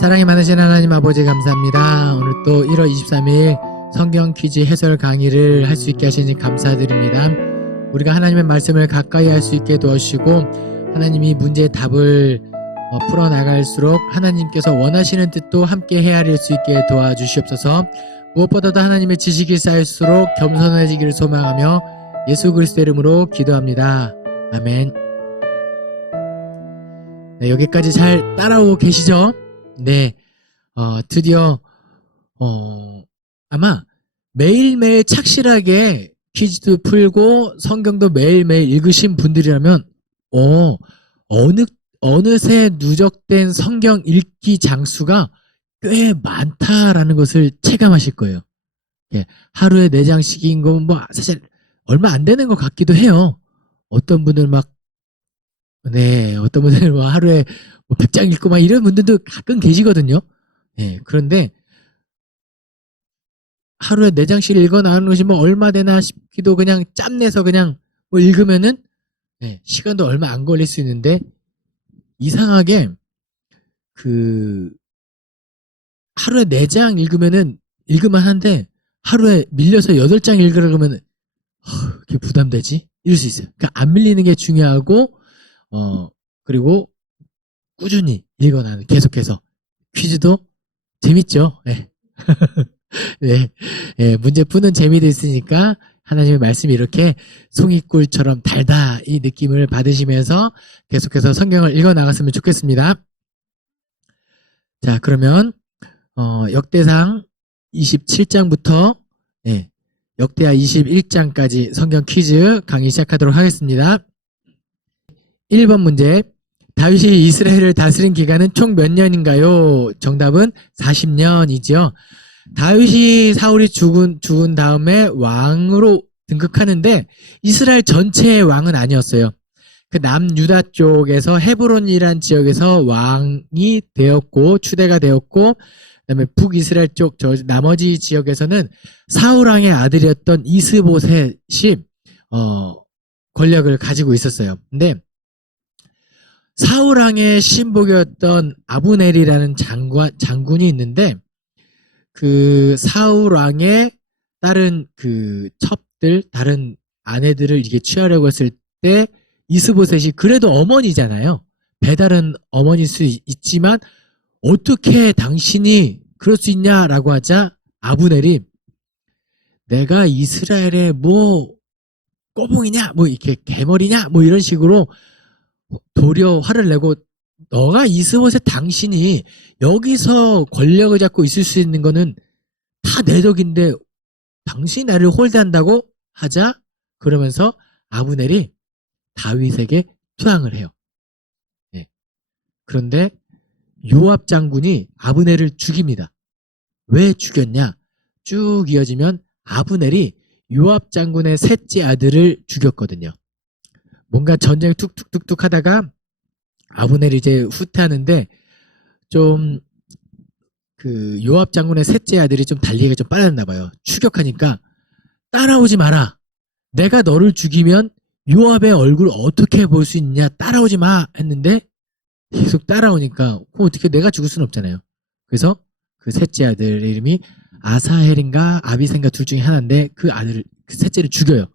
사랑이 많으신 하나님 아버지 감사합니다. 오늘 또 1월 23일 성경 퀴즈 해설 강의를 할 수 있게 하시니 감사드립니다. 우리가 하나님의 말씀을 가까이 할 수 있게 도와주시고 하나님이 문제의 답을 풀어나갈수록 하나님께서 원하시는 뜻도 함께 헤아릴 수 있게 도와주시옵소서. 무엇보다도 하나님의 지식이 쌓일수록 겸손해지기를 소망하며 예수 그리스도 이름으로 기도합니다. 아멘. 네, 여기까지 잘 따라오고 계시죠? 네, 드디어 아마 매일매일 착실하게 퀴즈도 풀고 성경도 매일매일 읽으신 분들이라면 어느새 누적된 성경 읽기 장수가 꽤 많다라는 것을 체감하실 거예요. 예, 하루에 4장씩인 건 뭐 사실 얼마 안 되는 것 같기도 해요. 어떤 분들 뭐 하루에 100장 읽고 막 이런 분들도 가끔 계시거든요. 예, 그런데 하루에 4장씩 읽어 나가는 것이 뭐 얼마 되나 싶기도 그냥 짬내서 그냥 뭐 읽으면은 시간도 얼마 안 걸릴 수 있는데 이상하게 하루에 4장 읽으면 하는데 하루에 밀려서 8장 읽으려고 하면 그게 부담되지? 이럴 수 있어요. 그러니까 안 밀리는 게 중요하고 그리고 꾸준히 읽어나가는 계속해서 퀴즈도 재밌죠. 네. 네. 네, 문제 푸는 재미도 있으니까 하나님의 말씀이 이렇게 송이꿀처럼 달다 이 느낌을 받으시면서 계속해서 성경을 읽어나갔으면 좋겠습니다. 자, 그러면 역대상 27장부터 역대하 21장까지 성경 퀴즈 강의 시작하도록 하겠습니다. 1번 문제, 다윗이 이스라엘을 다스린 기간은 총 몇 년인가요? 정답은 40년이죠. 다윗이 사울이 죽은 다음에 왕으로 등극하는데 이스라엘 전체의 왕은 아니었어요. 그 남유다 쪽에서 헤브론이란 지역에서 왕이 되었고 추대가 되었고 그다음에 북이스라엘 쪽 나머지 지역에서는 사울 왕의 아들이었던 이스보셋이 권력을 가지고 있었어요. 근데 사울 왕의 신복이었던 아브넬이라는 장군이 있는데 그 사울 왕의 다른 첩들 다른 아내들을 이게 취하려고 했을 때 이스보셋이 그래도 어머니잖아요. 배다른 어머니일 수 있지만 어떻게 당신이 그럴 수 있냐라고 하자 아브넬이 내가 이스라엘의 뭐 꼬붕이냐 뭐 이렇게 개머리냐 뭐 이런 식으로 도리어 화를 내고 너가 이스보셋 당신이 여기서 권력을 잡고 있을 수 있는 거는 다 내 덕인데 당신이 나를 홀대한다고 하자 그러면서 아브넬이 다윗에게 투항을 해요. 네. 그런데 요압 장군이 아브넬을 죽입니다. 왜 죽였냐? 쭉 이어지면 아브넬이 요압 장군의 셋째 아들을 죽였거든요. 뭔가 전쟁을 툭툭툭툭 하다가 아브넬이 이제 후퇴하는데 좀 요압 장군의 셋째 아들이 좀 달리기가 좀 빨랐나 봐요. 추격하니까 따라오지 마라. 내가 너를 죽이면 요압의 얼굴 어떻게 볼 수 있냐? 따라오지 마 했는데 계속 따라오니까 어떻게 내가 죽을 수는 없잖아요. 그래서 그 셋째 아들 이름이 아사헬인가 아비샌가 둘 중에 하나인데 그 셋째를 죽여요.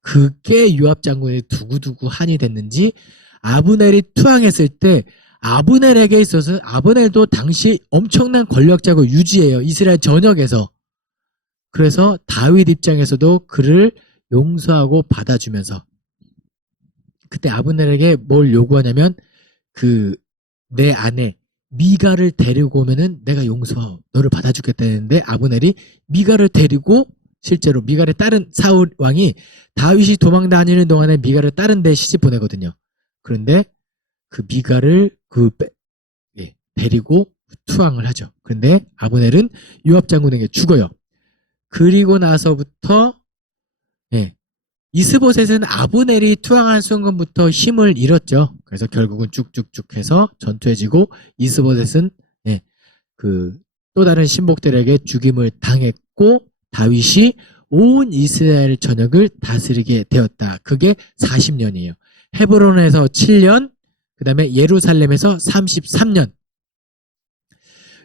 그게 요압 장군의 두고두고 한이 됐는지 아브넬이 투항했을 때 아브넬에게 있어서 아브넬도 당시 엄청난 권력자고 유지해요. 이스라엘 전역에서. 그래서 다윗 입장에서도 그를 용서하고 받아주면서 그때 아브넬에게 뭘 요구하냐면 내 아내 미가를 데리고 오면은 내가 너를 받아주겠다 했는데 아브넬이 미가를 데리고 실제로 미가를 다른 사울 왕이 다윗이 도망 다니는 동안에 미가를 다른 데 시집 보내거든요. 그런데 그 미가를 데리고 투항을 하죠. 그런데 아브넬은 요압 장군에게 죽어요. 그리고 나서부터 이스보셋은 아브넬이 투항한 순간부터 힘을 잃었죠. 그래서 결국은 쭉쭉쭉 해서 전투에 지고 이스보셋은 또 다른 신복들에게 죽임을 당했고 다윗이 온 이스라엘 전역을 다스리게 되었다. 그게 40년이에요. 헤브론에서 7년, 그 다음에 예루살렘에서 33년.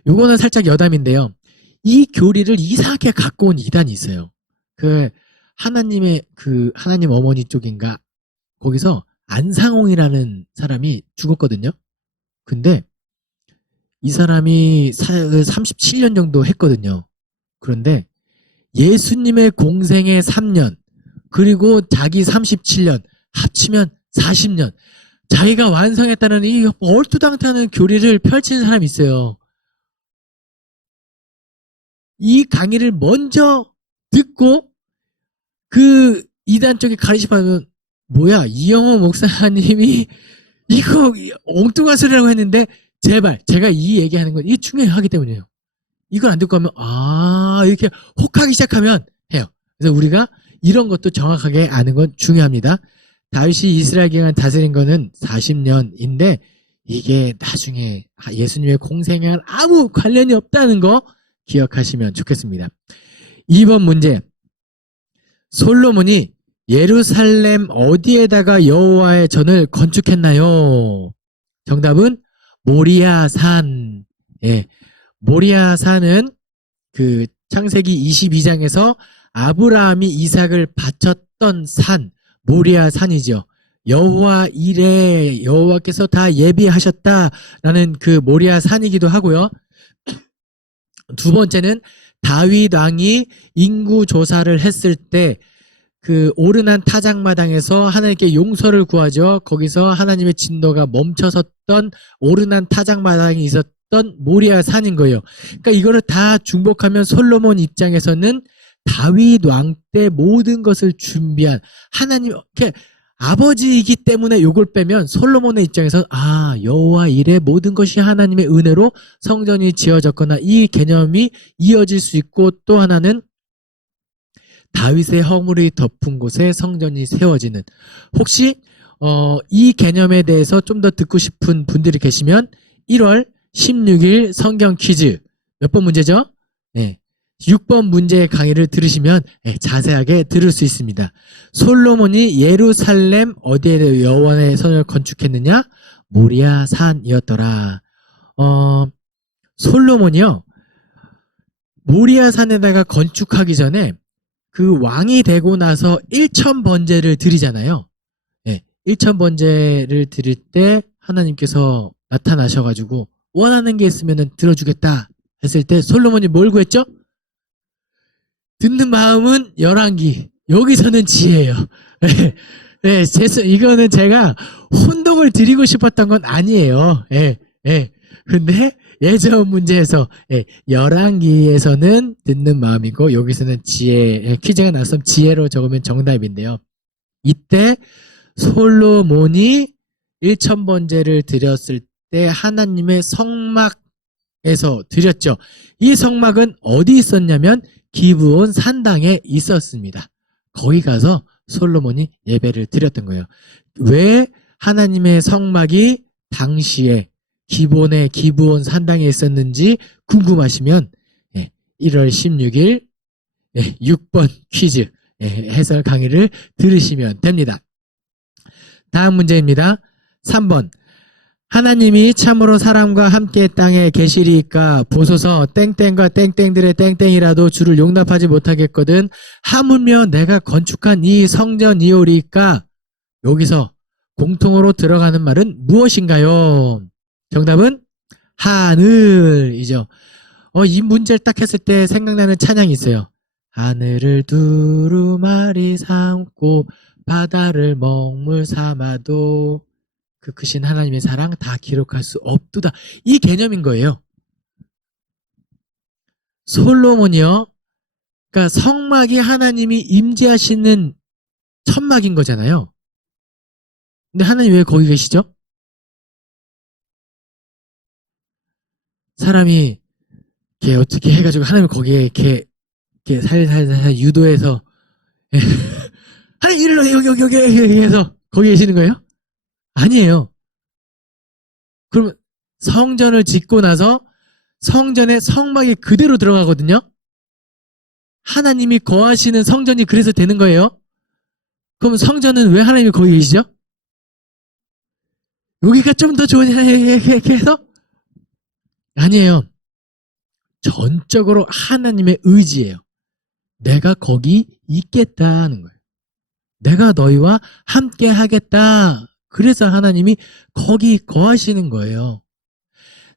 요거는 살짝 여담인데요. 이 교리를 이상하게 갖고 온 이단이 있어요. 그 하나님 어머니 쪽인가 거기서 안상홍이라는 사람이 죽었거든요. 근데 이 사람이 37년 정도 했거든요. 그런데 예수님의 공생애 3년 그리고 자기 37년 합치면 40년 자기가 완성했다는 이 얼토당토하는 교리를 펼치는 사람이 있어요. 이 강의를 먼저 듣고 그 이단 쪽에 가르치면 뭐야 이영호 목사님이 이거 엉뚱한 소리라고 했는데 제발 제가 이 얘기하는 건 이게 중요하기 때문이에요. 이걸 안 듣고 하면 이렇게 혹하기 시작하면 해요. 그래서 우리가 이런 것도 정확하게 아는 건 중요합니다. 다윗이 이스라엘 기간 다스린 거는 40년인데 이게 나중에 예수님의 공생애와 아무 관련이 없다는 거 기억하시면 좋겠습니다. 2번 문제. 솔로몬이 예루살렘 어디에다가 여호와의 전을 건축했나요? 정답은 모리아산. 예. 모리아산은 그 창세기 22장에서 아브라함이 이삭을 바쳤던 산, 모리아산이죠. 여호와 이레 여호와께서 다 예비하셨다라는 그 모리아산이기도 하고요. 두 번째는 다윗 왕이 인구 조사를 했을 때 그 오르난 타작마당에서 하나님께 용서를 구하죠. 거기서 하나님의 진노가 멈춰섰던 오르난 타작마당이 있었던 모리아 산인 거예요. 그러니까 이거를 다 중복하면 솔로몬 입장에서는 다윗 왕 때 모든 것을 준비한 하나님 아버지이기 때문에 요걸 빼면 솔로몬의 입장에서 여호와 이레 모든 것이 하나님의 은혜로 성전이 지어졌거나 이 개념이 이어질 수 있고 또 하나는 다윗의 허물이 덮은 곳에 성전이 세워지는 혹시 이 개념에 대해서 좀 더 듣고 싶은 분들이 계시면 1월 16일 성경 퀴즈 몇 번 문제죠? 네. 6번 문제의 강의를 들으시면 자세하게 들을 수 있습니다. 솔로몬이 예루살렘 어디에 여호와의 성전을 건축했느냐? 모리아 산이었더라. 솔로몬이요. 모리아 산에다가 건축하기 전에 그 왕이 되고 나서 1,000번제를 드리잖아요. 네, 1,000번제를 드릴 때 하나님께서 나타나셔가지고 원하는 게 있으면 들어주겠다 했을 때 솔로몬이 뭘 구했죠? 듣는 마음은 열왕기. 여기서는 지혜예요. 네, 이거는 제가 혼동을 드리고 싶었던 건 아니에요. 근데 예전 문제에서 열왕기에서는 듣는 마음이고 여기서는 지혜, 퀴즈가 나왔으면 지혜로 적으면 정답인데요. 이때 솔로몬이 1,000번제를 드렸을 때 하나님의 성막에서 드렸죠. 이 성막은 어디 있었냐면 기브온 산당에 있었습니다. 거기 가서 솔로몬이 예배를 드렸던 거예요. 왜 하나님의 성막이 당시에 기브온 산당에 있었는지 궁금하시면 1월 16일 6번 퀴즈 해설 강의를 들으시면 됩니다. 다음 문제입니다. 3번. 하나님이 참으로 사람과 함께 땅에 계시리까 보소서 땡땡과 땡땡들의 땡땡이라도 주를 용납하지 못하겠거든 하물며 내가 건축한 이 성전이오리까 여기서 공통으로 들어가는 말은 무엇인가요? 정답은 하늘이죠. 이 문제를 딱 했을 때 생각나는 찬양이 있어요. 하늘을 두루마리 삼고 바다를 먹물 삼아도 그 크신 하나님의 사랑 다 기록할 수 없도다. 이 개념인 거예요. 솔로몬이요. 그러니까 성막이 하나님이 임재하시는 천막인 거잖아요. 근데 하나님 왜 거기 계시죠? 사람이 이렇게 어떻게 해가지고 하나님 거기에 이렇게 살살 유도해서 하나님 일로 여기 해서 거기 계시는 거예요? 아니에요. 그러면 성전을 짓고 나서 성전에 성막이 그대로 들어가거든요. 하나님이 거하시는 성전이 그래서 되는 거예요. 그럼 성전은 왜 하나님이 거기 계시죠? 여기가 좀 더 좋으냐 해서? 아니에요. 전적으로 하나님의 의지예요. 내가 거기 있겠다는 거예요. 내가 너희와 함께 하겠다. 그래서 하나님이 거기 거하시는 거예요.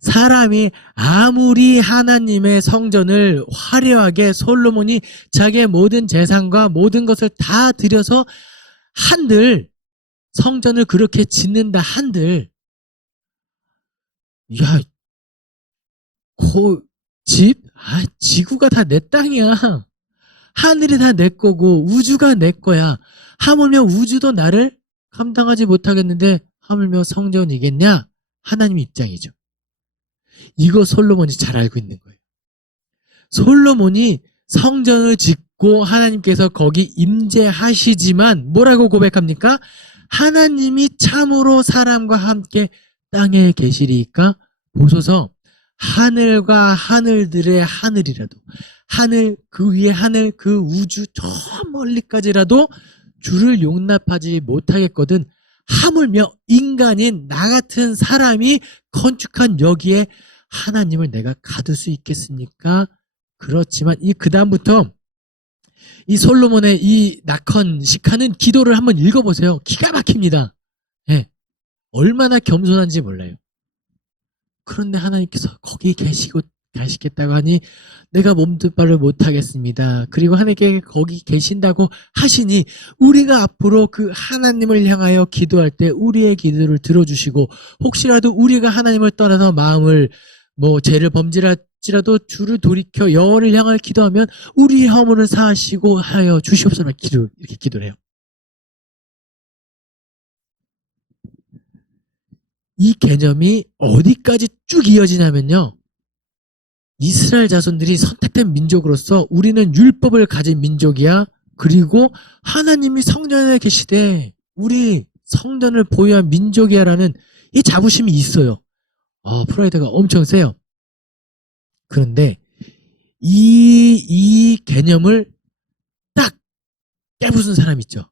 사람이 아무리 하나님의 성전을 화려하게 솔로몬이 자기의 모든 재산과 모든 것을 다 들여서 한들 성전을 그렇게 짓는다 한들 야, 지구가 다 내 땅이야. 하늘이 다 내 거고 우주가 내 거야. 하물며 우주도 나를 감당하지 못하겠는데 하물며 성전이겠냐? 하나님의 입장이죠. 이거 솔로몬이 잘 알고 있는 거예요. 솔로몬이 성전을 짓고 하나님께서 거기 임재하시지만 뭐라고 고백합니까? 하나님이 참으로 사람과 함께 땅에 계시리까 보소서 하늘과 하늘들의 하늘이라도 하늘 그 위에 하늘 그 우주 저 멀리까지라도 주를 용납하지 못하겠거든 하물며 인간인 나 같은 사람이 건축한 여기에 하나님을 내가 가둘 수 있겠습니까? 그렇지만 이 그다음부터 이 솔로몬의 이 낙헌식하는 기도를 한번 읽어보세요. 기가 막힙니다. 네. 얼마나 겸손한지 몰라요. 그런데 하나님께서 거기 가시겠다고 하니 내가 몸둘바를 못하겠습니다. 그리고 하나님께 거기 계신다고 하시니 우리가 앞으로 그 하나님을 향하여 기도할 때 우리의 기도를 들어주시고 혹시라도 우리가 하나님을 떠나서 마음을 죄를 범죄할지라도 주를 돌이켜 여호와를 향하여 기도하면 우리의 허물을 사하시고 하여 주시옵소서 이렇게 기도를 해요. 이 개념이 어디까지 쭉 이어지냐면요. 이스라엘 자손들이 선택된 민족으로서 우리는 율법을 가진 민족이야. 그리고 하나님이 성전에 계시되 우리 성전을 보유한 민족이야 라는 이 자부심이 있어요. 프라이드가 엄청 세요. 그런데 이 개념을 딱 깨부순 사람이 있죠.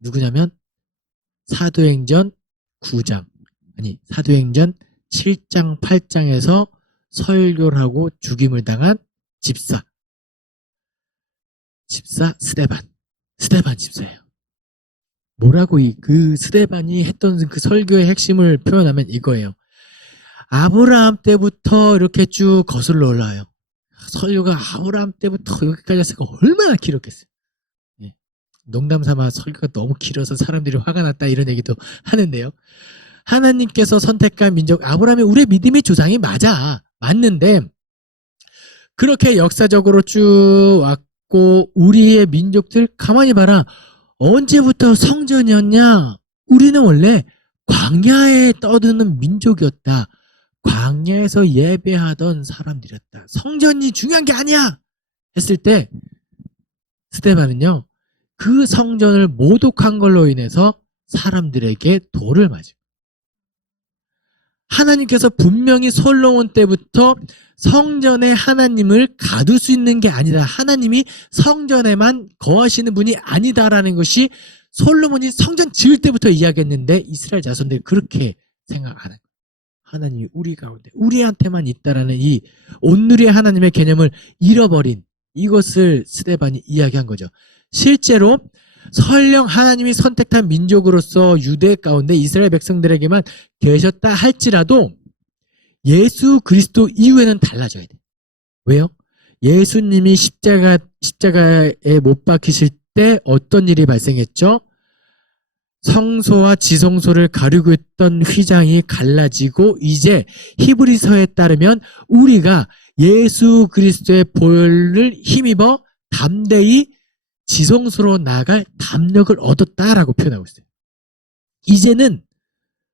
누구냐면 사도행전 7장 8장에서 설교를 하고 죽임을 당한 집사 스데반 집사예요. 뭐라고 그 스데반이 했던 그 설교의 핵심을 표현하면 이거예요. 아브라함 때부터 이렇게 쭉 거슬러 올라와요. 설교가 아브라함 때부터 여기까지 했으니까 얼마나 길었겠어요. 농담 삼아 설교가 너무 길어서 사람들이 화가 났다 이런 얘기도 하는데요. 하나님께서 선택한 민족 아브라함이 우리의 믿음의 조상이 맞는데 그렇게 역사적으로 쭉 왔고 우리의 민족들 가만히 봐라. 언제부터 성전이었냐? 우리는 원래 광야에 떠드는 민족이었다. 광야에서 예배하던 사람들이었다. 성전이 중요한 게 아니야! 했을 때 스데반은요. 그 성전을 모독한 걸로 인해서 사람들에게 돌을 맞아요. 하나님께서 분명히 솔로몬 때부터 성전에 하나님을 가둘 수 있는 게 아니다. 하나님이 성전에만 거하시는 분이 아니다라는 것이 솔로몬이 성전 지을 때부터 이야기했는데 이스라엘 자손들이 그렇게 생각 안 해요. 하나님이 우리 가운데 우리한테만 있다라는 이 온누리의 하나님의 개념을 잃어버린 이것을 스데반이 이야기한 거죠. 실제로 설령 하나님이 선택한 민족으로서 유대 가운데 이스라엘 백성들에게만 계셨다 할지라도 예수 그리스도 이후에는 달라져야 돼. 왜요? 예수님이 십자가에 못 박히실 때 어떤 일이 발생했죠? 성소와 지성소를 가리고 있던 휘장이 갈라지고 이제 히브리서에 따르면 우리가 예수 그리스도의 보혈을 힘입어 담대히 지성소로 나아갈 담력을 얻었다라고 표현하고 있어요. 이제는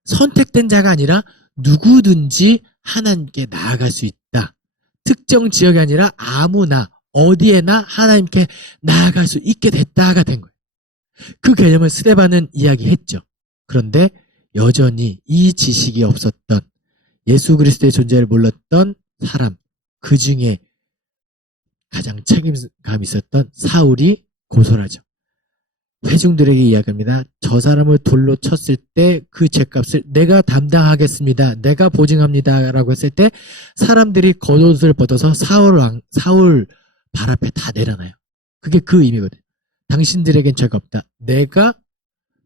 선택된 자가 아니라 누구든지 하나님께 나아갈 수 있다. 특정 지역이 아니라 아무나 어디에나 하나님께 나아갈 수 있게 됐다가 된 거예요. 그 개념을 스데반은 이야기했죠. 그런데 여전히 이 지식이 없었던 예수 그리스도의 존재를 몰랐던 사람 그 중에 가장 책임감이 있었던 사울이 고소하죠. 회중들에게 이야기합니다. 저 사람을 돌로 쳤을 때 그 죄값을 내가 담당하겠습니다. 내가 보증합니다. 라고 했을 때 사람들이 겉옷을 벗어서 사울 발 앞에 다 내려놔요. 그게 그 의미거든요. 당신들에겐 죄가 없다. 내가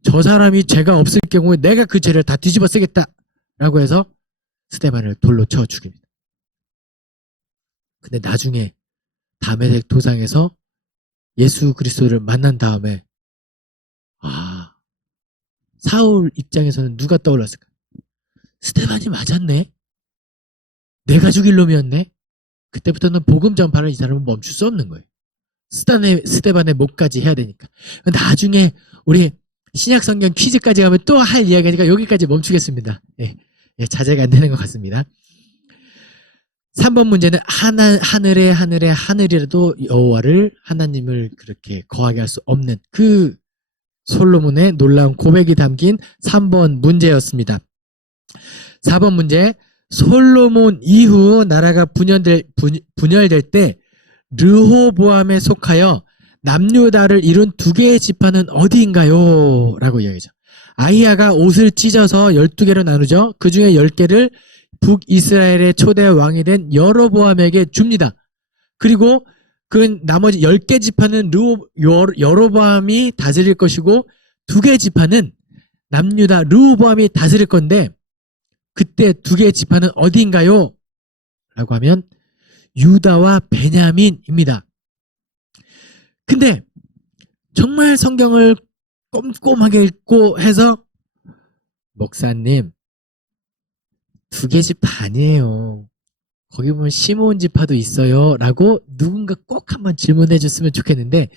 저 사람이 죄가 없을 경우에 내가 그 죄를 다 뒤집어 쓰겠다. 라고 해서 스데반을 돌로 쳐 죽입니다. 근데 나중에 다메섹 도상에서 예수 그리스도를 만난 다음에 사울 입장에서는 누가 떠올랐을까? 스데반이 맞았네? 내가 죽일 놈이었네? 그때부터는 복음 전파를 이 사람은 멈출 수 없는 거예요. 스데반의 목까지 해야 되니까. 나중에 우리 신약성경 퀴즈까지 가면 또 할 이야기니까 여기까지 멈추겠습니다. 예, 자제가 안 되는 것 같습니다. 3번 문제는 하늘이라도 여호와를 하나님을 그렇게 거하게 할 수 없는 그 솔로몬의 놀라운 고백이 담긴 3번 문제였습니다. 4번 문제, 솔로몬 이후 나라가 분열될 때 르호보암에 속하여 남유다를 이룬 두 개의 지파는 어디인가요? 라고 이야기하죠. 아히야가 옷을 찢어서 12개로 나누죠. 그 중에 10개를 북이스라엘의 초대 왕이 된 여로보암에게 줍니다. 그리고 그 나머지 10개 지파는 여로보암이 다스릴 것이고 2개 지파는 남유다 르호보암이 다스릴 건데 그때 2개의 지파는 어디인가요? 라고 하면 유다와 베냐민입니다. 근데 정말 성경을 꼼꼼하게 읽고 해서 목사님 2개 지파 아니에요. 거기 보면 시므온 지파도 있어요. 라고 누군가 꼭 한번 질문해 줬으면 좋겠는데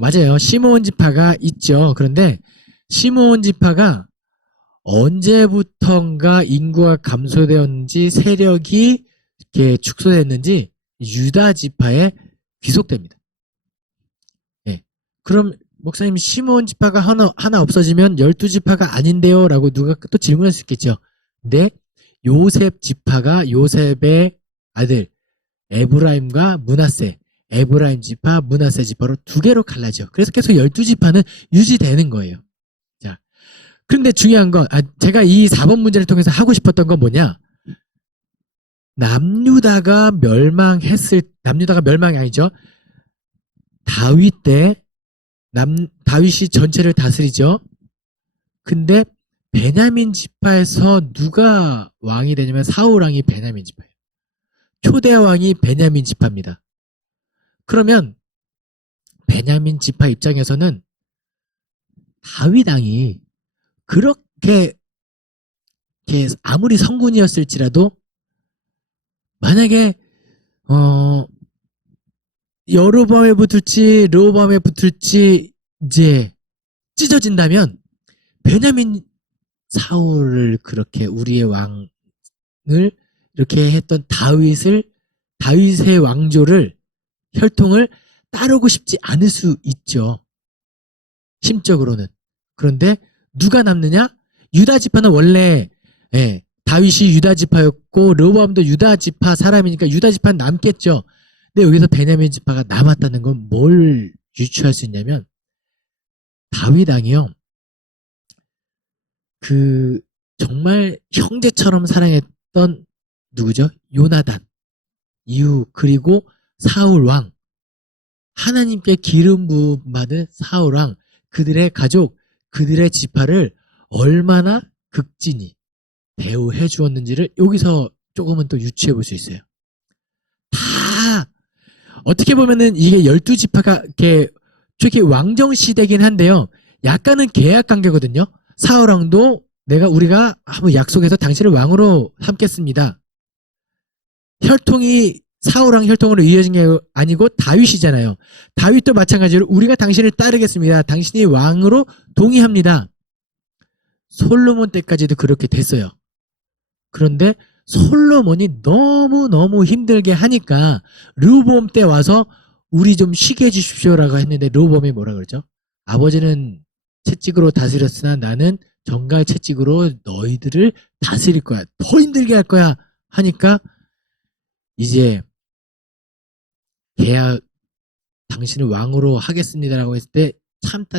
맞아요. 시므온 지파가 있죠. 그런데 시므온 지파가 언제부턴가 인구가 감소되었는지 세력이 이렇게 축소됐는지 유다 지파에 귀속됩니다. 예. 그럼 목사님 시므온 지파가 하나 없어지면 12지파가 아닌데요? 라고 누가 또 질문할 수 있겠죠. 근데 요셉 지파가 요셉의 아들 에브라임과 므낫세, 에브라임 지파, 므낫세 지파로 2개로 갈라져. 그래서 계속 12지파는 유지되는 거예요. 자, 그런데 중요한 건 제가 이 4번 문제를 통해서 하고 싶었던 건 뭐냐? 남유다가 멸망이 아니죠. 다윗 때 다윗이 전체를 다스리죠. 근데 베냐민 지파에서 누가 왕이 되냐면 사울 왕이 베냐민 지파예요. 초대 왕이 베냐민 지파입니다. 그러면 베냐민 지파 입장에서는 다윗 왕이 그렇게 아무리 성군이었을지라도 만약에 여로보암에 붙을지 르호보암에 붙을지 이제 찢어진다면 베냐민 사울을 그렇게 우리의 왕을 이렇게 했던 다윗의 왕조를 혈통을 따르고 싶지 않을 수 있죠. 심적으로는. 그런데 누가 남느냐? 유다 지파는 원래 다윗이 유다 지파였고 르호보암도 유다 지파 사람이니까 유다 지파는 남겠죠. 근데 여기서 베냐민 지파가 남았다는 건 뭘 유추할 수 있냐면 다윗 왕이요. 그 정말 형제처럼 사랑했던 누구죠? 요나단, 이후 그리고 사울 왕, 하나님께 기름 부음 받은 사울 왕, 그들의 가족, 그들의 지파를 얼마나 극진히 대우해 주었는지를 여기서 조금은 또 유추해 볼 수 있어요. 다 어떻게 보면은 이게 12지파가 이렇게 왕정 시대긴 한데요. 약간은 계약 관계거든요. 사울 왕도 우리가 한번 약속해서 당신을 왕으로 삼겠습니다. 혈통이 사울 왕 혈통으로 이어진 게 아니고 다윗이잖아요. 다윗도 마찬가지로 우리가 당신을 따르겠습니다. 당신이 왕으로 동의합니다. 솔로몬 때까지도 그렇게 됐어요. 그런데 솔로몬이 너무너무 힘들게 하니까 르호보암 때 와서 우리 좀 쉬게 해주십시오라고 했는데 르호보암이 뭐라 그러죠? 아버지는 채찍으로 다스렸으나 나는 정가의 채찍으로 너희들을 다스릴 거야. 더 힘들게 할 거야. 하니까 이제 계약 당신을 왕으로 하겠습니다라고 했을 때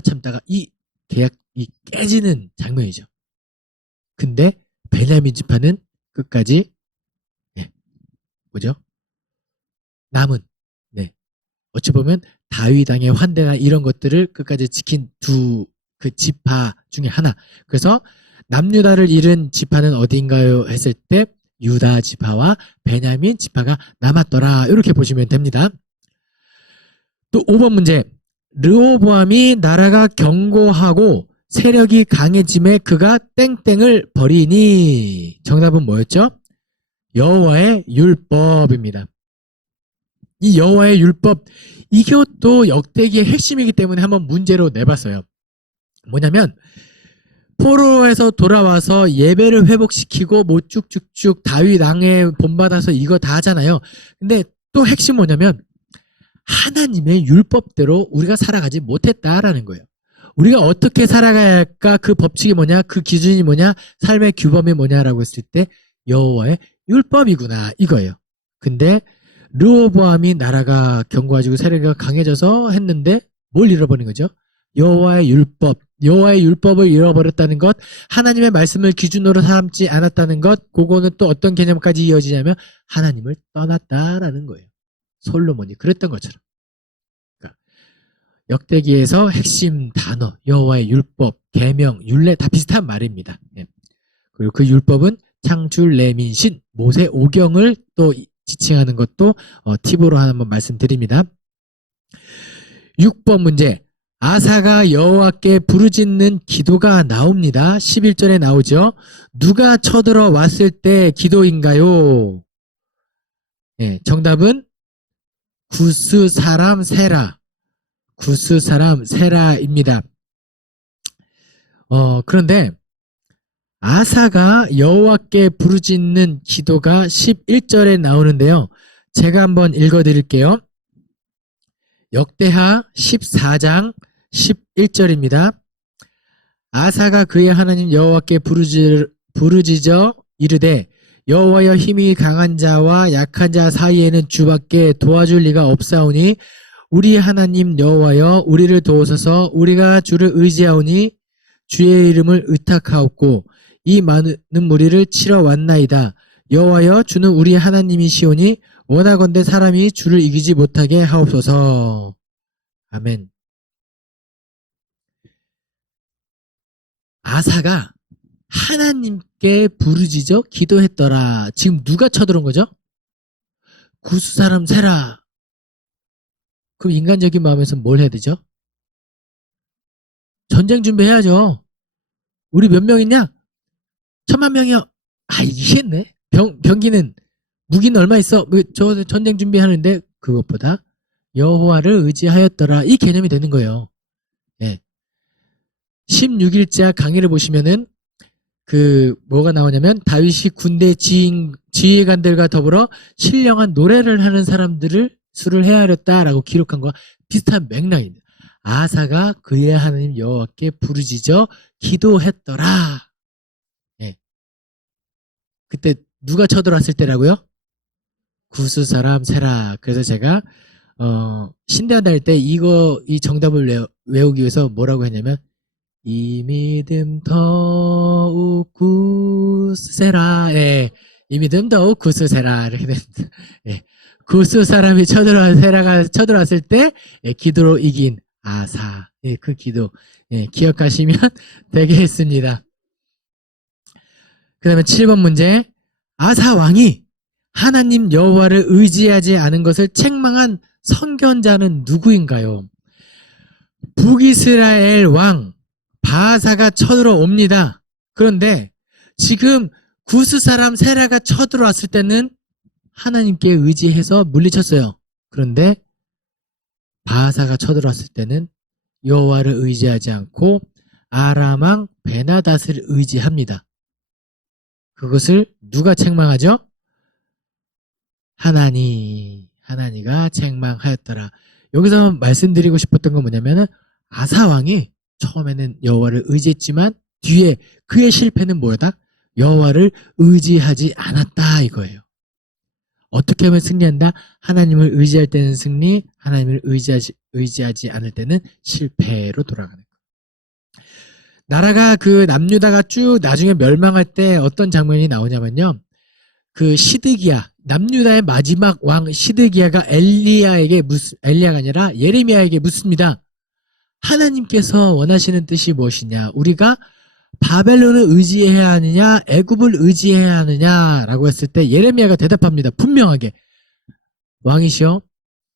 참다가 이 계약이 깨지는 장면이죠. 근데 베냐민 지파는 끝까지 뭐죠? 남은 어찌 보면 다윗 왕의 환대나 이런 것들을 끝까지 지킨 그 지파 중에 하나. 그래서 남유다를 잃은 지파는 어딘가요? 했을 때 유다 지파와 베냐민 지파가 남았더라. 이렇게 보시면 됩니다. 또 5번 문제. 르호보암이 나라가 견고하고 세력이 강해짐에 그가 땡땡을 버리니. 정답은 뭐였죠? 여호와의 율법입니다. 이 여호와의 율법, 이것도 역대기의 핵심이기 때문에 한번 문제로 내봤어요. 뭐냐면 포로에서 돌아와서 예배를 회복시키고 뭐 쭉쭉쭉 다윗 왕에 본받아서 이거 다 하잖아요. 근데 또 핵심 뭐냐면 하나님의 율법대로 우리가 살아가지 못했다라는 거예요. 우리가 어떻게 살아가야 할까? 그 법칙이 뭐냐? 그 기준이 뭐냐? 삶의 규범이 뭐냐라고 했을 때 여호와의 율법이구나 이거예요. 근데 르호보암이 나라가 견고해지고 세력이 강해져서 했는데 뭘 잃어버린 거죠? 여호와의 율법. 여호와의 율법을 잃어버렸다는 것, 하나님의 말씀을 기준으로 삼지 않았다는 것, 그거는 또 어떤 개념까지 이어지냐면 하나님을 떠났다라는 거예요. 솔로몬이 그랬던 것처럼. 그러니까 역대기에서 핵심 단어, 여호와의 율법, 계명, 율례 다 비슷한 말입니다. 그리고 그 율법은 창출, 레민신, 모세 오경을 또 지칭하는 것도 팁으로 한번 말씀드립니다. 6번 문제. 아사가 여호와께 부르짖는 기도가 나옵니다. 11절에 나오죠. 누가 쳐들어왔을 때 기도인가요? 정답은 구스 사람 세라. 구스 사람 세라입니다. 그런데 아사가 여호와께 부르짖는 기도가 11절에 나오는데요. 제가 한번 읽어드릴게요. 역대하 14장 11절입니다. 아사가 그의 하나님 여호와께 부르짖어 이르되 여호와여 힘이 강한 자와 약한 자 사이에는 주밖에 도와줄 리가 없사오니 우리 하나님 여호와여 우리를 도우소서. 우리가 주를 의지하오니 주의 이름을 의탁하옵고 이 많은 무리를 치러 왔나이다. 여호와여 주는 우리 하나님이시오니 원하건대 사람이 주를 이기지 못하게 하옵소서. 아멘. 아사가 하나님께 부르짖어 기도했더라. 지금 누가 쳐들어온 거죠? 구스 사람 세라. 그럼 인간적인 마음에서 뭘 해야 되죠? 전쟁 준비해야죠. 우리 몇 명 있냐? 1000만 명이요. 이기겠네. 병기는 무기는 얼마 있어? 저 전쟁 준비하는데 그것보다 여호와를 의지하였더라. 이 개념이 되는 거예요. 16일자 강의를 보시면은 뭐가 나오냐면 다윗이 군대 지휘관들과 더불어 신령한 노래를 하는 사람들을 수를 헤아렸다라고 기록한 거와 비슷한 맥락입니다. 아사가 그의 하나님 여호와께 부르짖어 기도했더라. 그때 누가 쳐들어왔을 때라고요? 구스 사람 세라. 그래서 제가 신대한 다닐 때 이 정답을 외우기 위해서 뭐라고 했냐면 이 믿음 더욱 굳세라. 이 믿음 더욱 굳세라. 이렇게 됐습니다. 구스 사람이 세라가 쳐들어왔을 때 기도로 이긴 아사. 그 기도 기억하시면 되겠습니다. 그 다음에 7번 문제. 아사 왕이 하나님 여호와를 의지하지 않은 것을 책망한 선견자는 누구인가요? 북이스라엘 왕 바하사가 쳐들어옵니다. 그런데 지금 구스 사람 세라가 쳐들어왔을 때는 하나님께 의지해서 물리쳤어요. 그런데 바하사가 쳐들어왔을 때는 여호와를 의지하지 않고 아람 왕 베나닷을 의지합니다. 그것을 누가 책망하죠? 하나니가 책망하였더라. 여기서 말씀드리고 싶었던 건 뭐냐면은 아사 왕이 처음에는 여호와를 의지했지만 뒤에 그의 실패는 뭐였다? 여호와를 의지하지 않았다 이거예요. 어떻게 하면 승리한다? 하나님을 의지할 때는 승리, 하나님을 의지하지 않을 때는 실패로 돌아가는 거예요. 나라가 그 남유다가 쭉 나중에 멸망할 때 어떤 장면이 나오냐면요. 그 시드기야, 남유다의 마지막 왕 시드기야가 엘리야가 아니라 예레미야에게 묻습니다. 하나님께서 원하시는 뜻이 무엇이냐? 우리가 바벨론을 의지해야 하느냐, 애굽을 의지해야 하느냐라고 했을 때 예레미야가 대답합니다. 분명하게. 왕이시여,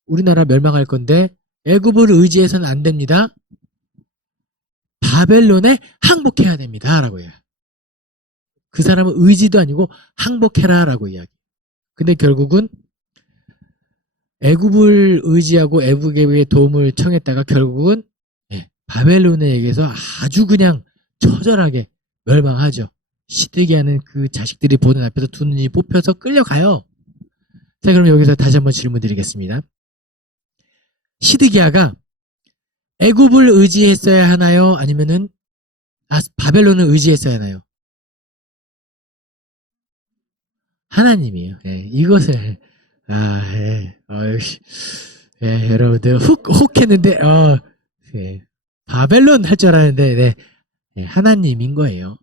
우리나라 멸망할 건데 애굽을 의지해서는 안 됩니다. 바벨론에 항복해야 됩니다. 라고 해요. 그 사람은 의지도 아니고 항복해라 라고 이야기. 근데 결국은 애굽을 의지하고 애굽의 도움을 청했다가 결국은 바벨론에 의해서 아주 그냥 처절하게 멸망하죠. 시드기야는 그 자식들이 보는 앞에서 두 눈이 뽑혀서 끌려가요. 자, 그럼 여기서 다시 한번 질문 드리겠습니다. 시드기야가 애굽을 의지했어야 하나요? 아니면은 바벨론을 의지했어야 하나요? 하나님이에요. 이것을 여러분들 혹했는데 바벨론 할 줄 알았는데 하나님인 거예요.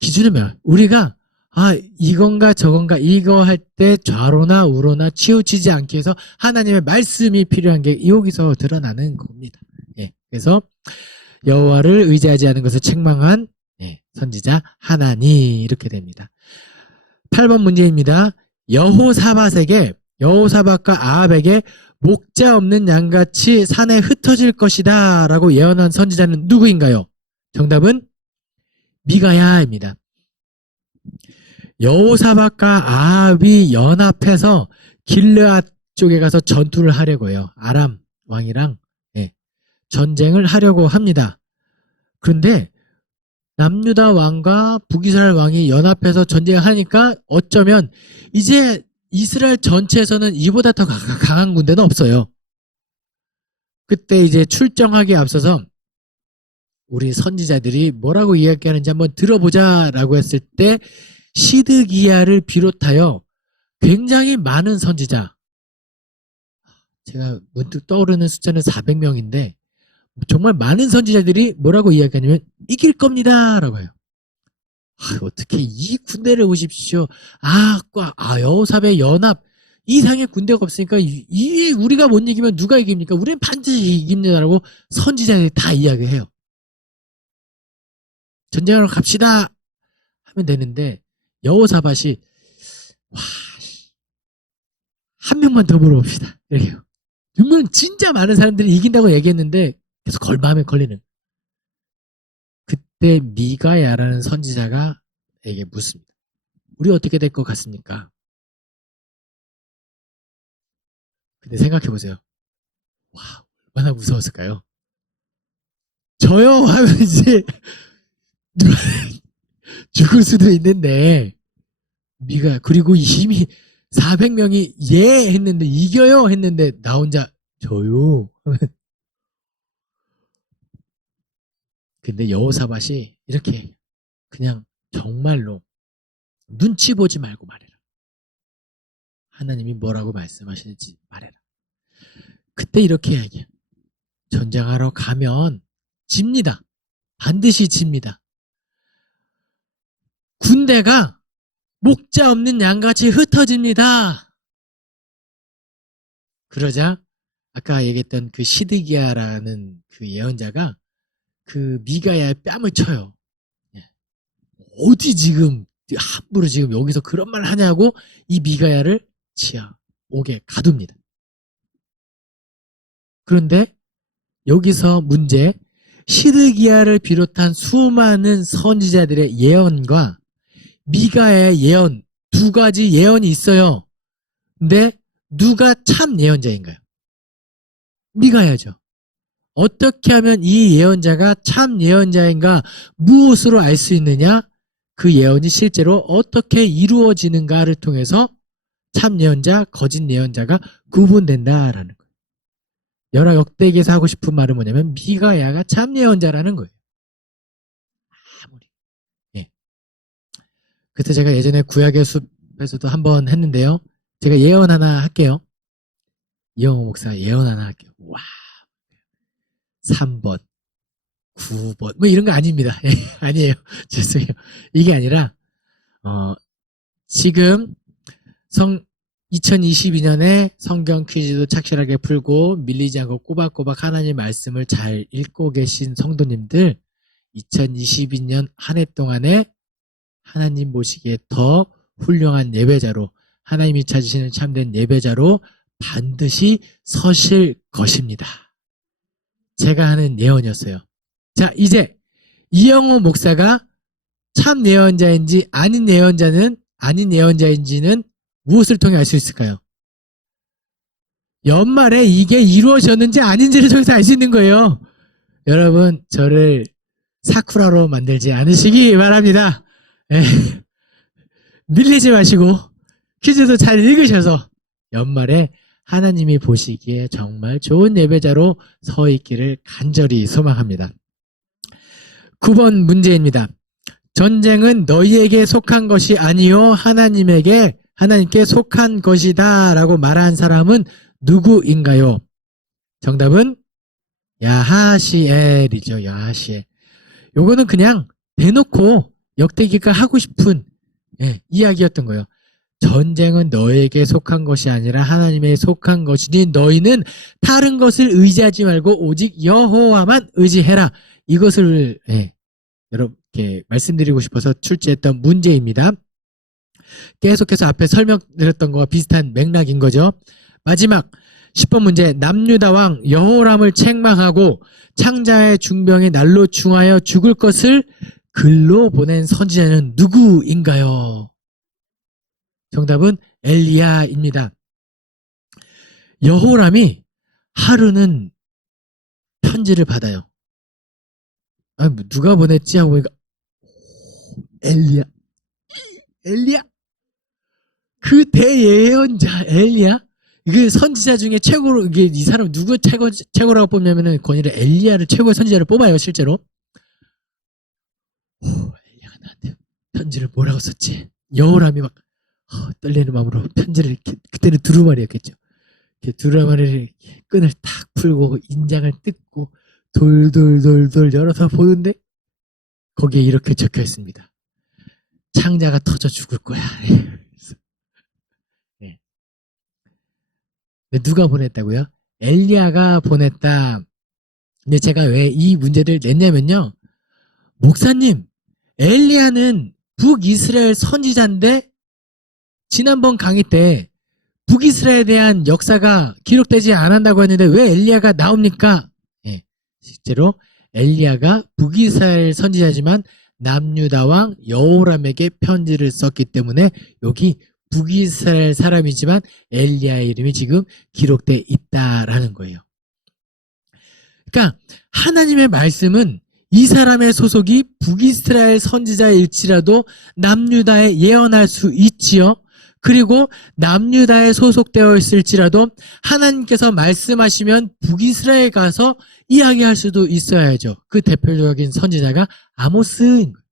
기준이면 우리가 이건가 저건가 이거 할 때 좌로나 우로나 치우치지 않기 위해서 하나님의 말씀이 필요한 게 여기서 드러나는 겁니다. 그래서 여호와를 의지하지 않은 것을 책망한 선지자 하나니 이렇게 됩니다. 8번 문제입니다. 여호사밧과 아합에게 목자 없는 양같이 산에 흩어질 것이다 라고 예언한 선지자는 누구인가요? 정답은 미가야입니다. 여호사밧과 아합이 연합해서 길르앗 쪽에 가서 전투를 하려고 해요. 아람 왕이랑 전쟁을 하려고 합니다. 그런데 남유다 왕과 북이스라엘 왕이 연합해서 전쟁을 하니까 어쩌면 이제 이스라엘 전체에서는 이보다 더 강한 군대는 없어요. 그때 이제 출정하기에 앞서서 우리 선지자들이 뭐라고 이야기하는지 한번 들어보자라고 했을 때 시드기야를 비롯하여 굉장히 많은 선지자, 제가 문득 떠오르는 숫자는 400명인데 정말 많은 선지자들이 뭐라고 이야기하냐면 이길 겁니다 라고 해요. 어떻게 이 군대를 보십시오. 여호사밧 연합 이상의 군대가 없으니까 우리가 못 이기면 누가 이깁니까? 우리는 반드시 이깁니다라고 선지자들이 다 이야기해요. 전쟁하러 갑시다 하면 되는데 여호사밧이 한 명만 더 물어봅시다. 이래요. 분명 진짜 많은 사람들이 이긴다고 얘기했는데 계속 마음에 걸리는. 그때 미가야라는 선지자가 에게 묻습니다. 우리 어떻게 될 것 같습니까? 근데 생각해보세요. 얼마나 무서웠을까요? 저요 하면 이제 죽을 수도 있는데 그리고 이미 400명이 했는데 이겨요 했는데 나 혼자 저요. 근데 여호사밧이 이렇게 그냥 정말로 눈치 보지 말고 말해라. 하나님이 뭐라고 말씀하시는지 말해라. 그때 이렇게 이야기해요. 전쟁하러 가면 집니다. 반드시 집니다. 군대가 목자 없는 양같이 흩어집니다. 그러자 아까 얘기했던 그 시드기야라는 그 예언자가 그 미가야의 뺨을 쳐요. 어디 지금 함부로 지금 여기서 그런 말 하냐고 이 미가야를 지하 옥에 가둡니다. 그런데 여기서 문제, 시드기야를 비롯한 수많은 선지자들의 예언과 미가의 예언, 두 가지 예언이 있어요. 근데 누가 참 예언자인가요? 미가야죠. 어떻게 하면 이 예언자가 참 예언자인가 무엇으로 알 수 있느냐? 그 예언이 실제로 어떻게 이루어지는가를 통해서 참 예언자, 거짓 예언자가 구분된다라는 거예요. 열왕 역대기에서 하고 싶은 말은 뭐냐면 미가야가 참 예언자라는 거예요. 아무리. 그때 제가 예전에 구약의 숲에서도 한번 했는데요. 제가 예언 하나 할게요. 이영호 목사 예언 하나 할게요. 와, 3번, 9번, 뭐 이런 거 아닙니다. 아니에요. 죄송해요. 이게 아니라, 지금 2022년에 성경 퀴즈도 착실하게 풀고 밀리지 않고 꼬박꼬박 하나님 말씀을 잘 읽고 계신 성도님들, 2022년 한 해 동안에 하나님 보시기에 더 훌륭한 예배자로, 하나님이 찾으시는 참된 예배자로 반드시 서실 것입니다. 제가 하는 예언이었어요. 자, 이제 이영호 목사가 참 예언자인지 아닌 예언자인지는 무엇을 통해 알 수 있을까요? 연말에 이게 이루어졌는지 아닌지를 통해서 알 수 있는 거예요. 여러분, 저를 사쿠라로 만들지 않으시기 바랍니다. 에, 밀리지 마시고 퀴즈도 잘 읽으셔서 연말에 하나님이 보시기에 정말 좋은 예배자로 서 있기를 간절히 소망합니다. 9번 문제입니다. 전쟁은 너희에게 속한 것이 아니요 하나님께 속한 것이다 라고 말한 사람은 누구인가요? 정답은 야하시엘이죠. 야하시엘. 요거는 그냥 대놓고 역대기가 하고 싶은 이야기였던 거예요. 전쟁은 너에게 속한 것이 아니라 하나님에 속한 것이니 너희는 다른 것을 의지하지 말고 오직 여호와만 의지해라. 이것을 여러분께 말씀드리고 싶어서 출제했던 문제입니다. 계속해서 앞에 설명드렸던 거와 비슷한 맥락인 거죠. 마지막 10번 문제. 남유다 왕 여호람을 책망하고 창자의 중병이 날로 중하여 죽을 것을 글로 보낸 선지자는 누구인가요? 정답은 엘리야입니다. 여호람이 하루는 편지를 받아요. 누가 보냈지 하고 보니까 엘리야 그 대예언자 엘리야, 그 선지자 중에 최고로, 이게 이 사람 누구 최고라고 뽑냐면은 권위를 엘리야를 최고의 선지자를 뽑아요. 실제로 엘리야가 나한테 편지를 뭐라고 썼지? 여호람이 막 떨리는 마음으로 편지를 그때는 두루마리였겠죠. 두루마리를 끈을 탁 풀고 인장을 뜯고 돌 열어서 보는데 거기에 이렇게 적혀 있습니다. 창자가 터져 죽을 거야. 네. 누가 보냈다고요? 엘리야가 보냈다. 근데 제가 왜 이 문제를 냈냐면요. 목사님, 엘리야는 북이스라엘 선지자인데 지난번 강의 때 북이스라엘에 대한 역사가 기록되지 않았다고 했는데 왜 엘리야가 나옵니까? 실제로 엘리야가 북이스라엘 선지자지만 남유다 왕 여호람에게 편지를 썼기 때문에 여기 북이스라엘 사람이지만 엘리야의 이름이 지금 기록돼 있다라는 거예요. 그러니까 하나님의 말씀은 이 사람의 소속이 북이스라엘 선지자일지라도 남유다에 예언할 수 있지요. 그리고 남유다에 소속되어 있을지라도 하나님께서 말씀하시면 북이스라엘 가서 이야기할 수도 있어야죠. 그 대표적인 선지자가 아모스인 거예요.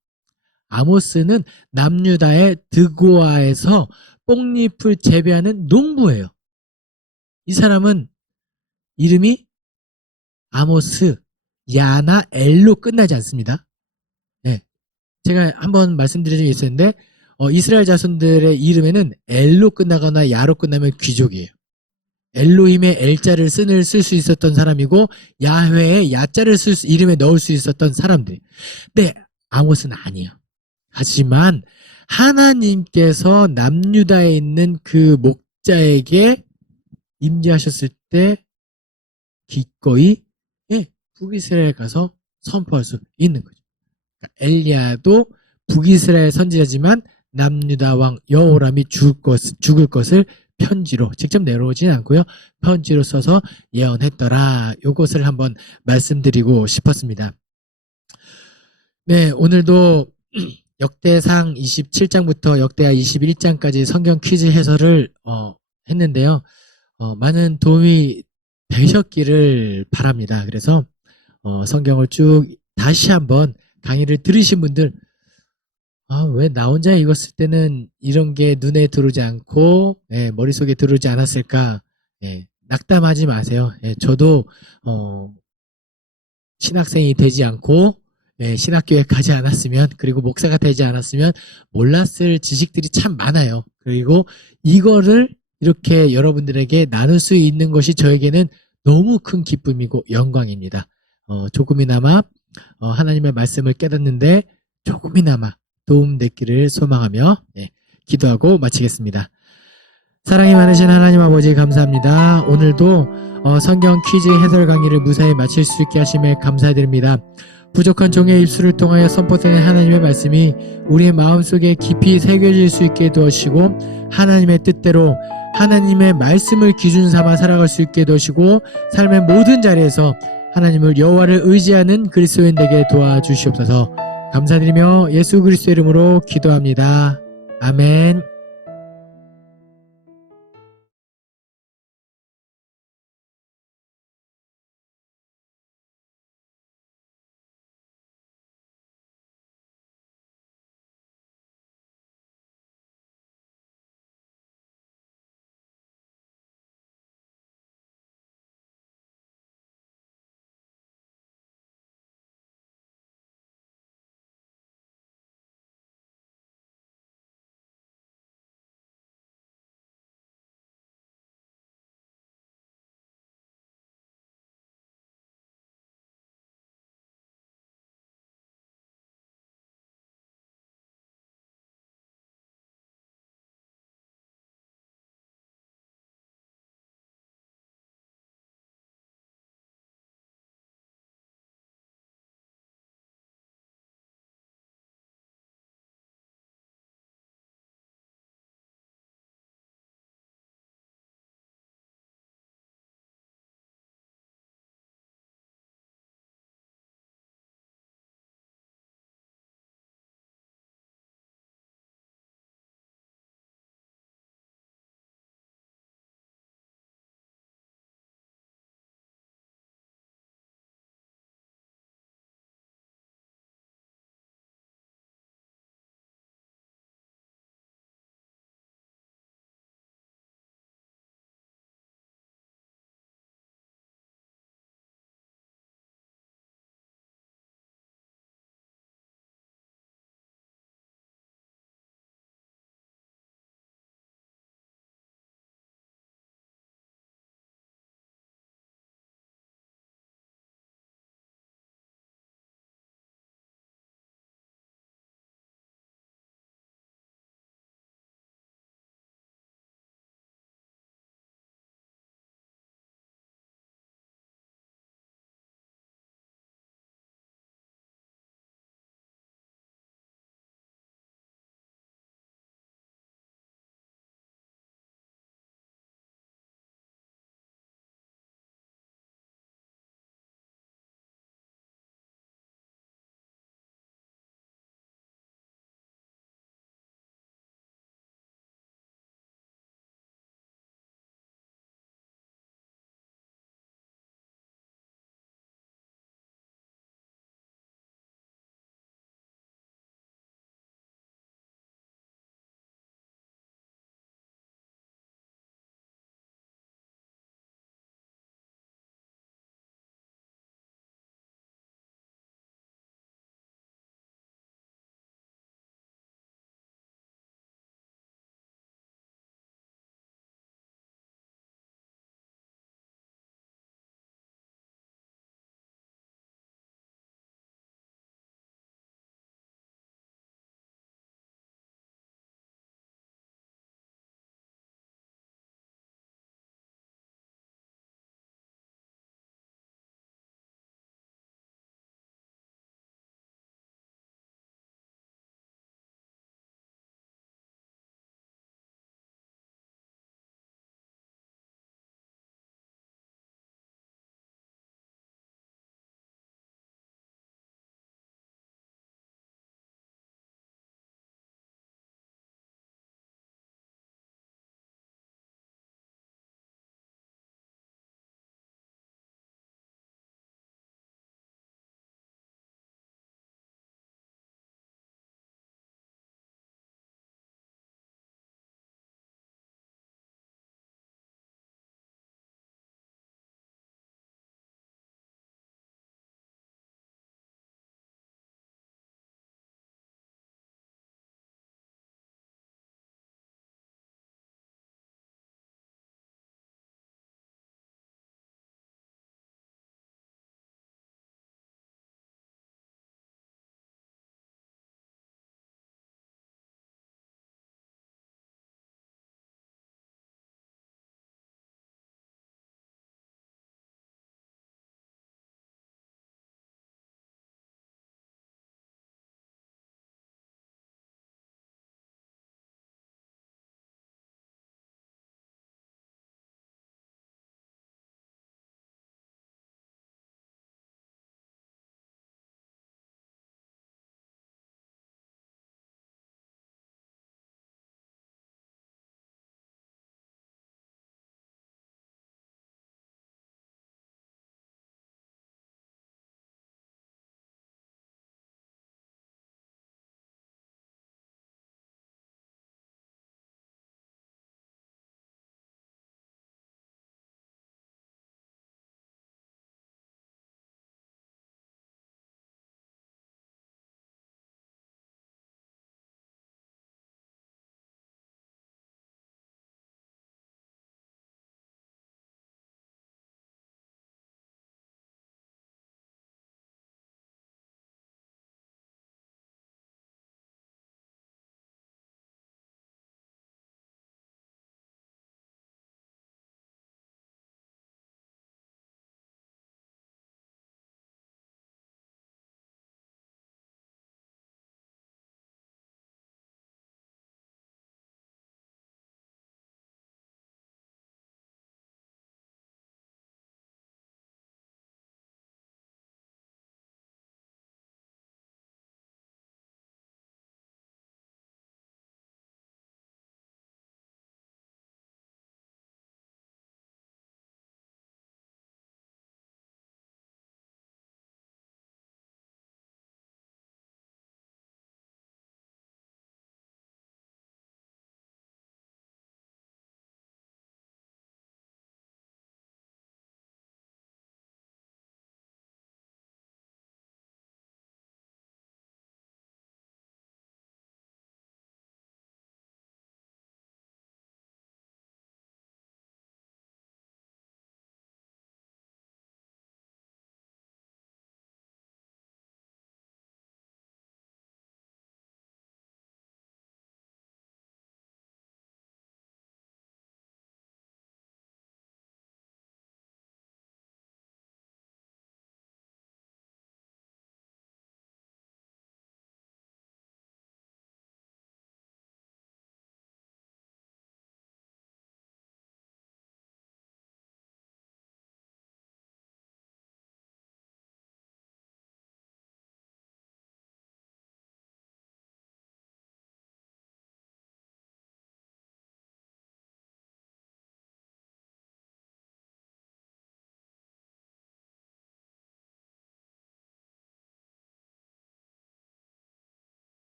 아모스는 남유다의 드고아에서 뽕잎을 재배하는 농부예요. 이 사람은 이름이 아모스, 야나, 엘로 끝나지 않습니다. 제가 한번 말씀드린 적이 있었는데 이스라엘 자손들의 이름에는 엘로 끝나거나 야로 끝나면 귀족이에요. 엘로힘의 엘자를 쓸 수 있었던 사람이고 야훼의 야자를 이름에 넣을 수 있었던 사람들. 근데 아모스는 아니에요. 하지만 하나님께서 남유다에 있는 그 목자에게 임재하셨을 때 기꺼이 북이스라엘 가서 선포할 수 있는 거죠. 그러니까 엘리야도 북이스라엘 선지자지만 남유다 왕 여호람이 죽을 것을 편지로 직접 내려오지는 않고요. 편지로 써서 예언했더라. 이것을 한번 말씀드리고 싶었습니다. 네, 오늘도 역대상 27장부터 역대하 21장까지 성경 퀴즈 해설을 했는데요. 많은 도움이 되셨기를 바랍니다. 그래서 성경을 쭉 다시 한번 강의를 들으신 분들 왜 나 혼자 읽었을 때는 이런 게 눈에 들어오지 않고, 예, 머릿속에 들어오지 않았을까? 예, 낙담하지 마세요. 예, 저도, 어, 신학생이 되지 않고, 예, 신학교에 가지 않았으면, 그리고 목사가 되지 않았으면 몰랐을 지식들이 참 많아요. 그리고 이거를 이렇게 여러분들에게 나눌 수 있는 것이 저에게는 너무 큰 기쁨이고 영광입니다. 조금이나마 하나님의 말씀을 깨닫는데 조금이나마 도움됐기를 소망하며, 예, 기도하고 마치겠습니다. 사랑이 많으신 하나님 아버지 감사합니다. 오늘도 성경 퀴즈 해설 강의를 무사히 마칠 수 있게 하심에 감사드립니다. 부족한 종의 입술을 통하여 선포되는 하나님의 말씀이 우리의 마음속에 깊이 새겨질 수 있게 도와주시고, 하나님의 뜻대로 하나님의 말씀을 기준 삼아 살아갈 수 있게 도와주시고, 삶의 모든 자리에서 하나님을 여호와를 의지하는 그리스도인 되게 도와주시옵소서. 감사드리며 예수 그리스도 이름으로 기도합니다. 아멘.